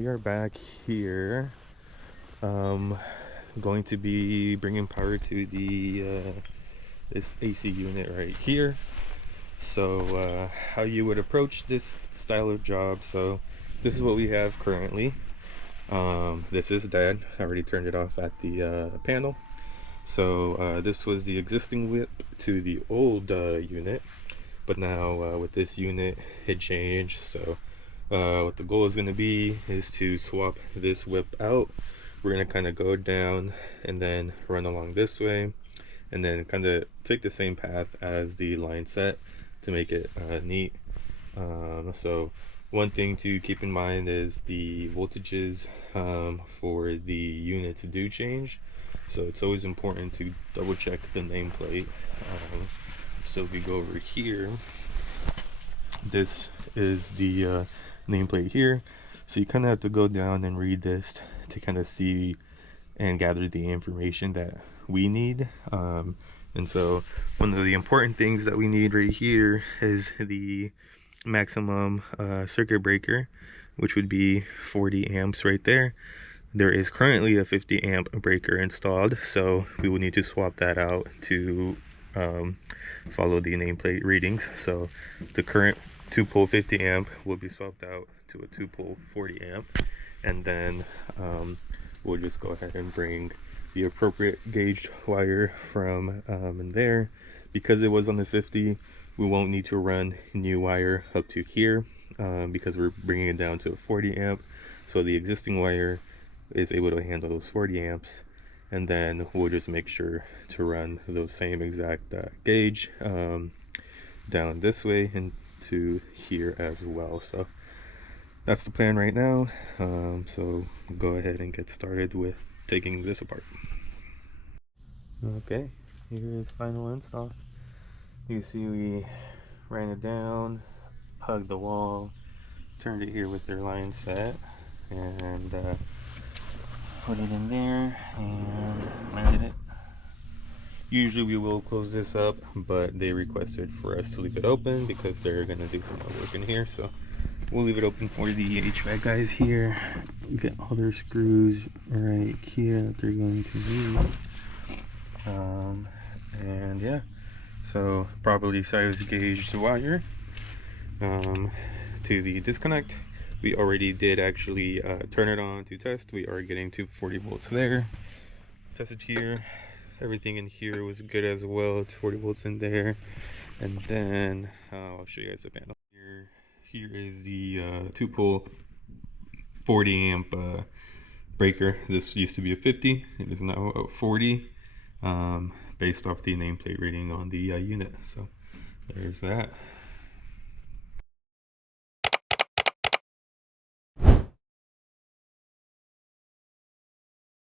we are back here. Going to be bringing power to the this AC unit right here. So how you would approach this style of job. So this is what we have currently. This is dead. I already turned it off at the panel. So this was the existing whip to the old unit, but now with this unit it changed. So what the goal is going to be is to swap this whip out. We're going to kind of go down and then run along this way, and then kind of take the same path as the line set to make it neat. So one thing to keep in mind is the voltages for the units do change, so it's always important to double check the nameplate. So if we go over here, this is the nameplate here, so you kind of have to go down and read this to kind of see and gather the information that we need. And so one of the important things that we need right here is the maximum circuit breaker, which would be 40 amps right there. There is currently a 50 amp breaker installed, so we will need to swap that out to follow the nameplate readings. So the current 2-pole 50 amp will be swapped out to a 2-pole 40 amp, and then we'll just go ahead and bring the appropriate gauged wire from in there. Because it was on the 50, we won't need to run new wire up to here because we're bringing it down to a 40 amp. So the existing wire is able to handle those 40 amps, and then we'll just make sure to run those same exact gauge down this way and to here as well. So that's the plan right now. So go ahead and get started with taking this apart. Okay, here is final install. You see we ran it down, hugged the wall, turned it here with their line set, and put it in there and landed it. Usually we will close this up, but they requested for us to leave it open because they're gonna do some more work in here. So we'll leave it open for the HVAC guys here. You get all their screws right here that they're going to need. And yeah, so properly size gauge the wire to the disconnect. We already did actually turn it on to test. We are getting to 40 volts there. Tested here. Everything in here was good as well. It's 40 volts in there. And then I'll show you guys the panel. Here is the 2-pole 40 amp breaker. This used to be a 50. It is now a 40 based off the nameplate reading on the unit. So there's that.